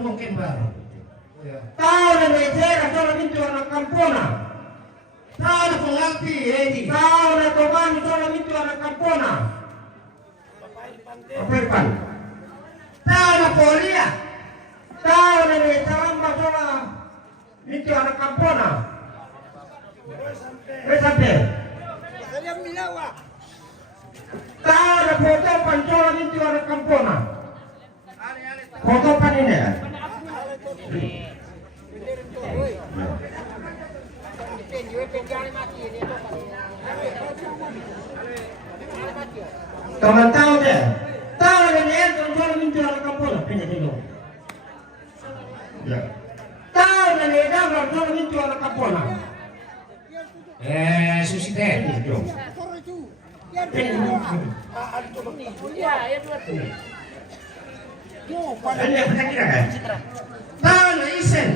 mungkin baru. Tahu na mejera sola mintu anak kampona. Tahu na pengalti edi. Tahu na toman sola mintu anak kampona. Papirpan. Tahu na polia. Tahu na mejaramba sola mintu anak kampona. Sampai. Kalian minawa. Tahu na foto pancola mintu anak kampona. Foto pan ini ya. Teman tahu deh, tahu dan ya kontrol minta anak kampung, pindah dulu. Ya. Tahu dan ya kontrol minta anak kampung. Susi deh, itu. Anda pernah kira kan? Tahu na isen.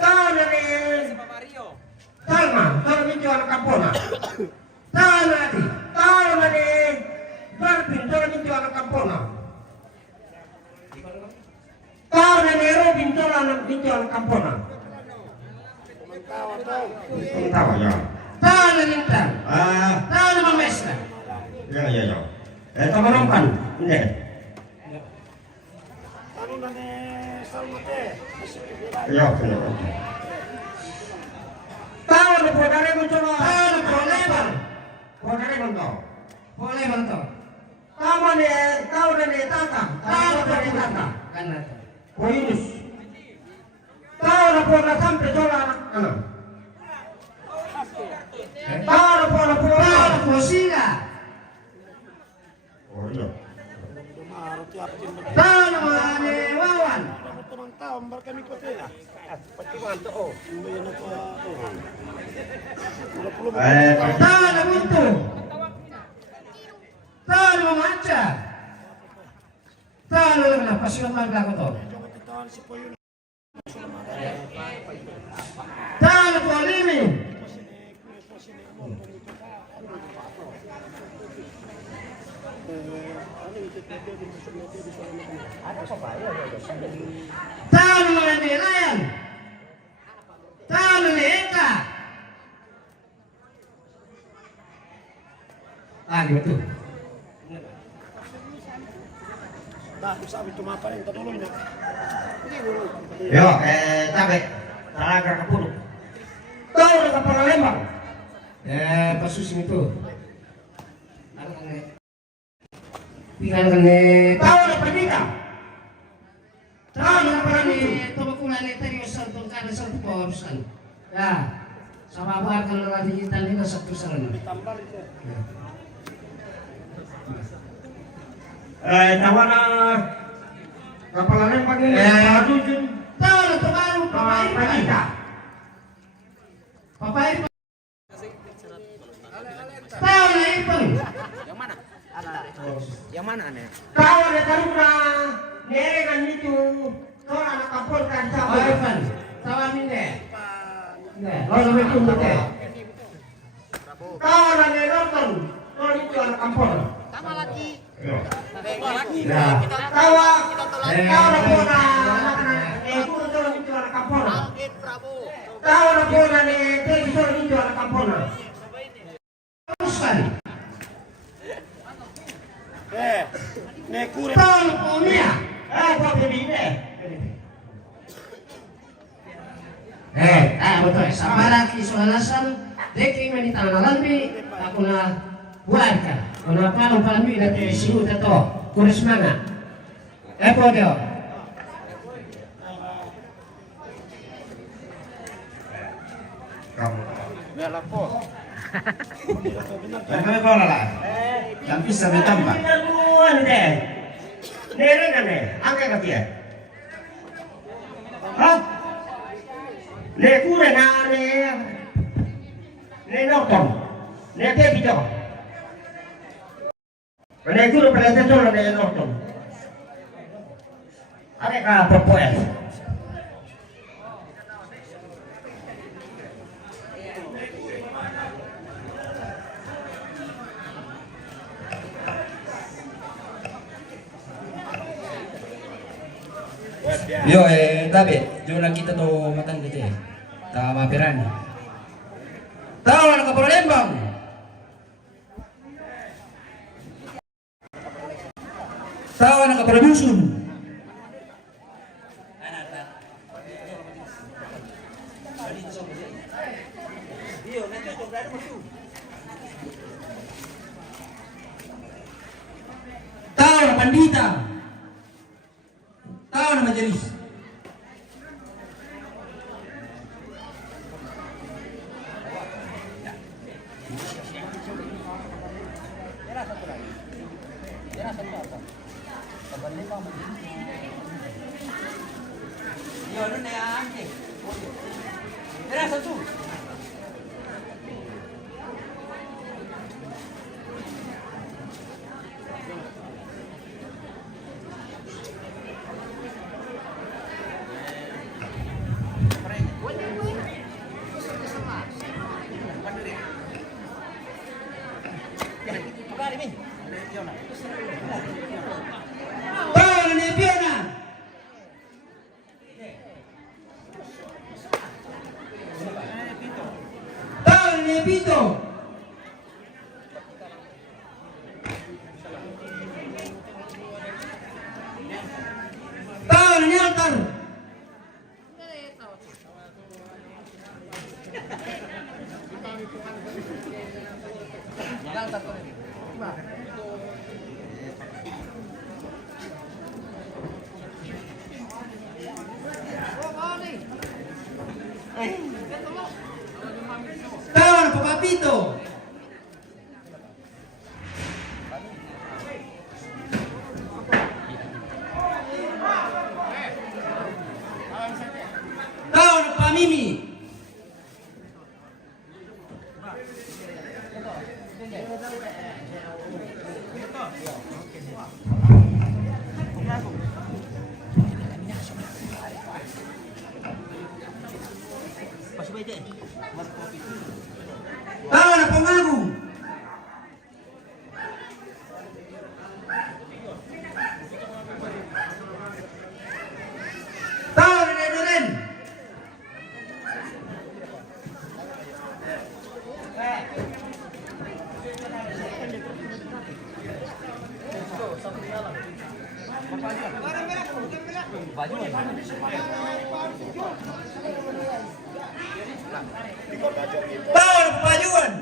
Tahu na ni Talma, tahu minta anak kampung. Tahu na di, tahu na ni Barpin, tahu minta anak kampung. Tahu na ni Robin, tahu minta anak kampung. Tahu ya. Tahu na Nintan. Tahu na Mamesna. Ya. Tahu nampan, ini. Ya, tahu na podare mo coba. Tahu na poleban. Podare mo to. Poleban to. Tahu na ni tata. Tahu na ni tata. Kana. Koinus. Tahu na po na sampai coba anak. Tahu na po sila. Oh iya. Tahu na ni Wawan. Tahu kami kotela. Pati manto oh. Tahu na buntu. Tahu na manca. Tahu na pasyon maglago to. Tahu na po limi. Tahu na ni Ryan. Tahu na ni Eka. Gitu. Nah, sabi tumapa yung tatulong niya. Yo, tabe. Talaga kapulo. Tahu na Palembang. Pasusin itu. Tinggal kene tahu na Perdita. Tahu na parani tumakulan ni Terio Santo kana sa Porusan. Ya. Sama babar kalau digital ini satu saran. Tambal itu. Tawana kapalan pagi. Jujun. Tahu na tumaru Perdita. Papai. Tahu na Ipang. Yang mana? Yang mana aneh? Tahu na Taruna. Nerengan itu. Kau anak kampung kan sama Ivan. Sama minde. Lalu itu minde. Tahu na Neroton. Kau itu anak kampung. Sama lagi. Nah, tahu na puna anak guru tahu itu anak kampung. Tahu na puna ni Tegi tahu itu anak kampung. Sekali. Nekure. Tahu punya. Kau bebine. Betul. Sama lagi soalasan. Deki menitang lambi. Aku na buatkan. Kenapa lupa lambi nanti siu tato. Kurus mana? Dia. Kamu. Biar lapo. Kami bola lah. Yang bisa bertambah. Nere kan ne? Angkat kaki ya? Hah? Ne kure na ne nonton. Ne te video. Ne kure pada teto ne nonton. Ada ka propoe. Yo, tabi, jumlah kita tuh matang gitu ya. Tama pirani. Tahu anak kapal Lembang. Tahu anak kapal Dusun. Tahu anak Pandita. Tahu anak Majelis. Tahu ni Piona. Tahu ni Pito. Tahu ni Altar. Tahu ni Papapito. Tahu ni Pamimi. Tahu na Pangagung. Tahu na Nedoren. Tahu na Pajuan.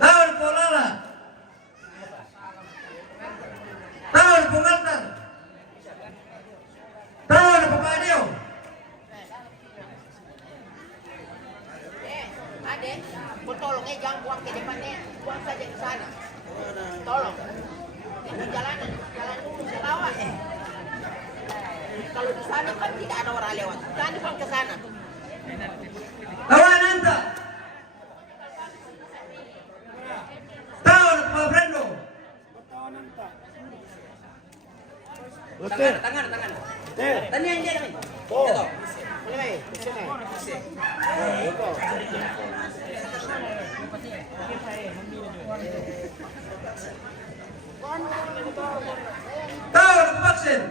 Tahu na Polala. Tahu na Pungaltar. Tahu na Papadio. Adek, tolong jangan buang ke depannya, buang saja ke sana. Tolong. Ini jalanan dulu ke bawah. Kalau di sana kan tidak ada orang lewat. Jangan buang ke sana. Lawan anta. Tahu na Pabrando. Tangan. Tanya dia nih. Oh. Boleh, sini. Tahu na Paksin.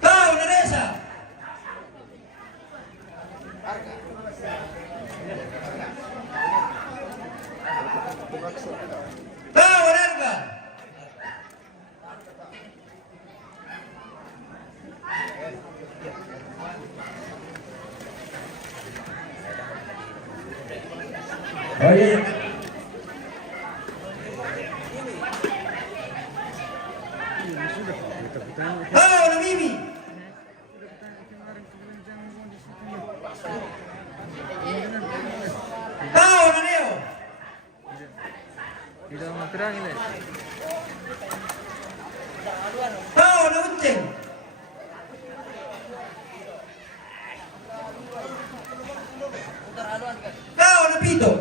Tahu na Reza. Tahu na Erga. Oh iya. Tahu na Mimi. Tahu na Neo. Tidak terang ini. Tahu na Uceng. Tahu na Pito.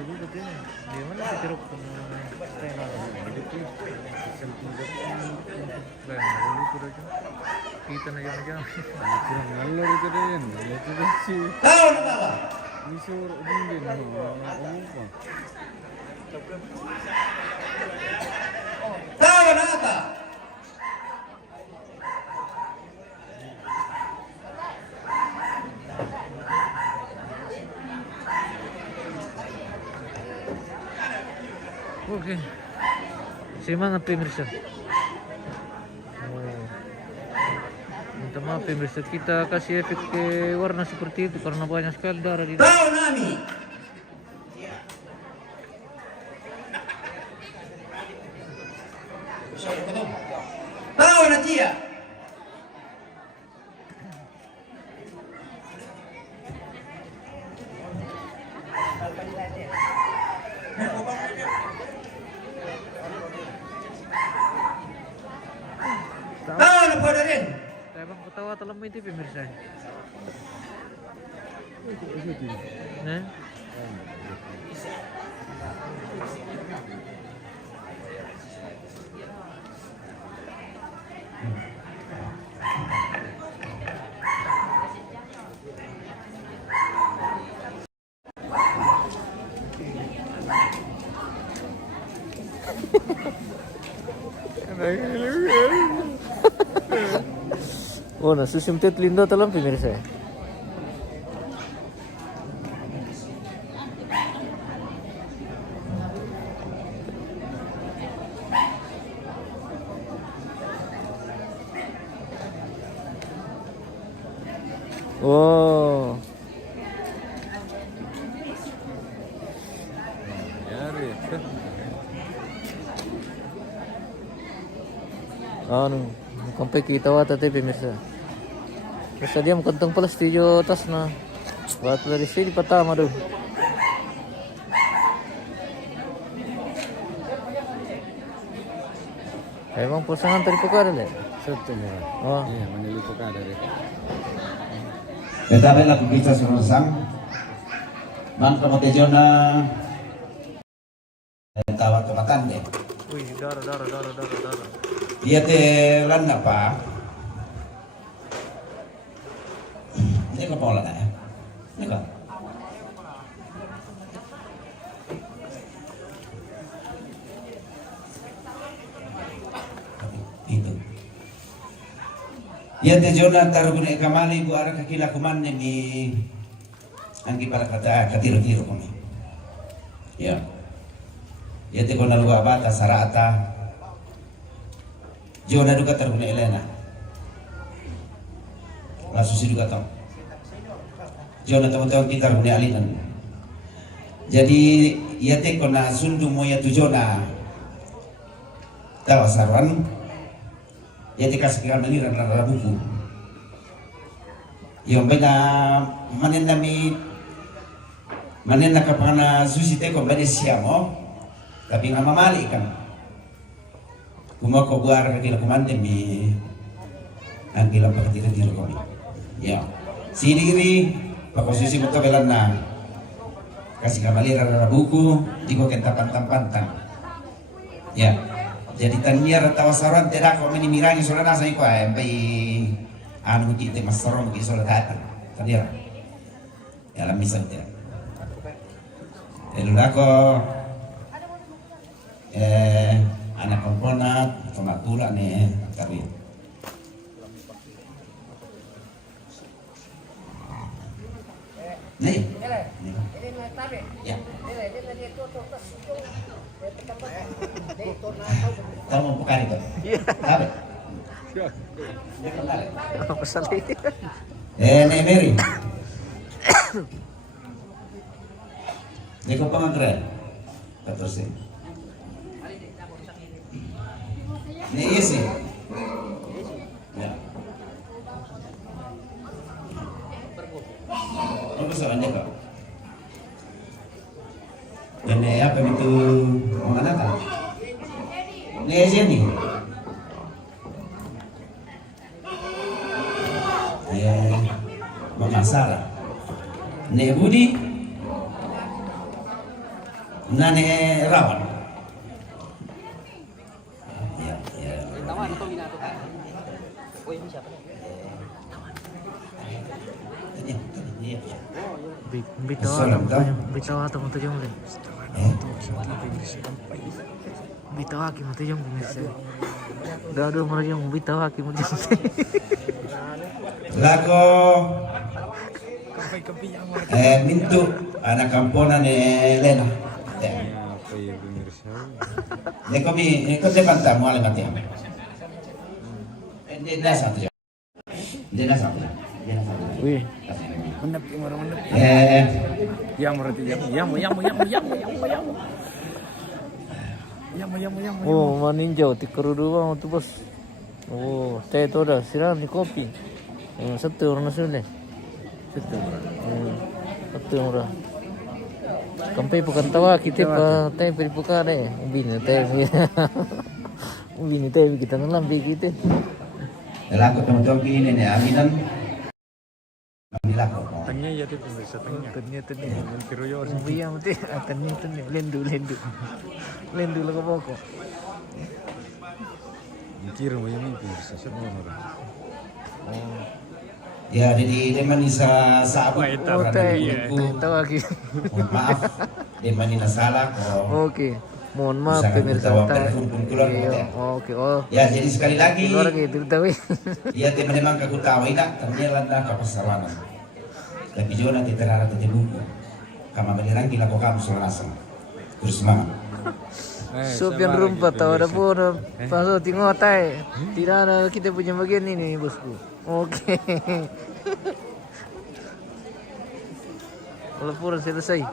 dulu katanya gimana sih keruk trainer hidup sih selfie dulu aja kita aja kurang ngalor itu deh itu deh sih Tahu apa? disuruh dingin apa Tahu apa? oke semangat pemirsa. Minta maaf pemirsa, kita kasih efek ke warna seperti itu karena banyak sekali darah di dalam. Tahu nami. Tahu Nadia. Tahu na podarin. Saya bang ketawa telam itu pemirsa. Nah, oh, nasusunod lindo talam pemirsa. Oh. Anu, sampai kita wata teh pemirsa. Terus dia kantong plastik jo tas na. Buat dari sini pertama tuh. Emang pasangan tadi pokar deh. Sebetulnya. Oh. Iya, menilai pokar dari. Tetapi lagu kita serosang. Man kamotejo na tawat kematan deh. Wih, darah. Dia teh lan apa? Ini ke pola ya? Ini kan? Itu. Ia teh jona taruh guna kamali bu arah kakila kuman ni angki para kata katiru-tiru kami. Ya. Ia teh kona luar bata sarata. Jona duka taruh guna Elena. Lasu juga tahu. Jona tahu-tahu kita guna alinan. Jadi ia teh kona sundu moya tu jona. Tahu sarwan. Ia teh kasih kira mengiran rara buku. Yang bena manen na kapana susi teh ko bene siamo. Tapi nama mali kan. Kumako buar kakila kumande mi ang kilang pagkatira-tira kami. Ya, sendiri pakosusi mo to belan na kasih kamalira na buku di ko kentapan-tampantan. Ya, jadi tanya tawasaran tidak kau menimirangi soal nasa iko ay bay anu kita masaron kita soal data. Tanya, ya alam misal dia. Elu ako anak komponat pematula nih tapi nih ya tahu mau bukan itu tahu Apa pesan ini? nih Mary ini kau pengangkren terus ini isi ya apa soalnya kak dan apa itu mengatakan ini aja nih Mama Sarah Nek Budi Nane rawan. Ya, ya. Bitaw atau mo tayo mo bitaw aki mo tayo mo dado mo yung bitaw aki mo Lago Mintu anak kamponan ni Lena. apa ya pemirsa Eko levanta mo alam natin. Hindi na satu. Hindi na satu. wih yang berarti yang oh maninjau tikerudu bang tu bos oh teh tu dah siram di kopi satu orang nasulah satu orang kampai bukan tawa kita pa teh peripuka deh ubin teh ubin teh kita nalambi kita Lago teman-teman ini nih aminan. Lago. tanya ya tu pemirsa tanya mentiro yo biya mati tanya lendu lah ke pokok mentiro mo yung pemirsa semua orang Ya, jadi dia manisa sabuk. oh teh tahu lagi Maaf, dia manina salah. oke mohon maaf Usahakan pemirsa kita keluar ya. oke oh Ya, jadi sekali lagi. keluar gitu tahu Iya, teman memang kagutawi nak, ternyata landa kapasaranan. Tapi juga nanti terarah ke buku. Kama menyerang gila kok kamu selasang. Terus semangat. Sopian rumput tahu ada pun pasal tengok tai tidak ada kita punya bagian ini bosku oke laporan selesai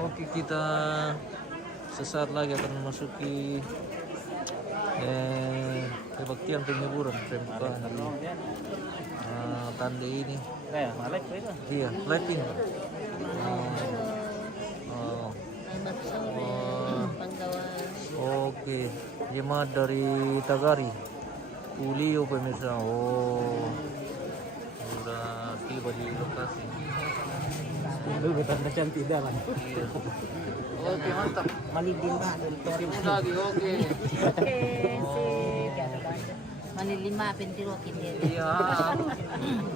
Oke, kita sesaat lagi akan memasuki kebaktian penghiburan pembukaan tanda ini. Iya, live ini. Oke, jemaat dari Tagari, Ulio pemirsa. Oh, sudah tiba di lokasi. Dulu tanda cantik dalam. Iya. Oke mantap. Malilima. Timun lagi oke. Oke, sip. Malilima pentiro kini. Iya.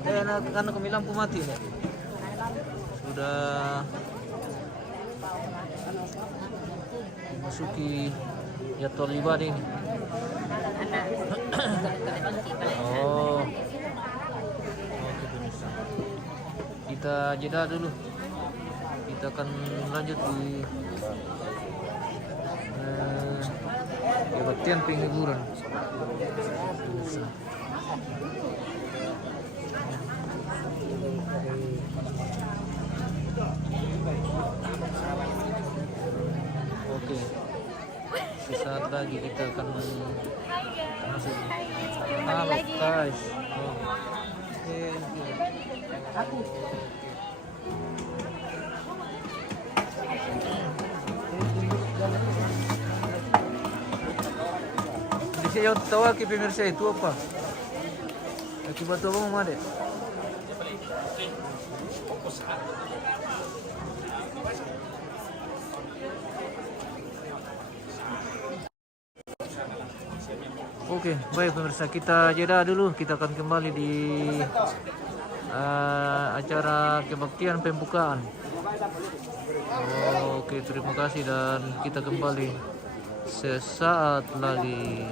Karena kami lampu mati nih. Sudah masuki jadwal ibadah ini. Oh. Oke pemirsa. Kita jeda dulu. Kita akan lanjut di kebaktian penghiburan. Oke, sesaat lagi kita akan masuk. Halo guys. Aku. Saya tahu lagi pemirsa itu apa? Akibat apa mau ada? Oke, baik pemirsa, kita jeda dulu. Kita akan kembali di acara kebaktian pembukaan. Oke, terima kasih dan kita kembali sesaat lagi.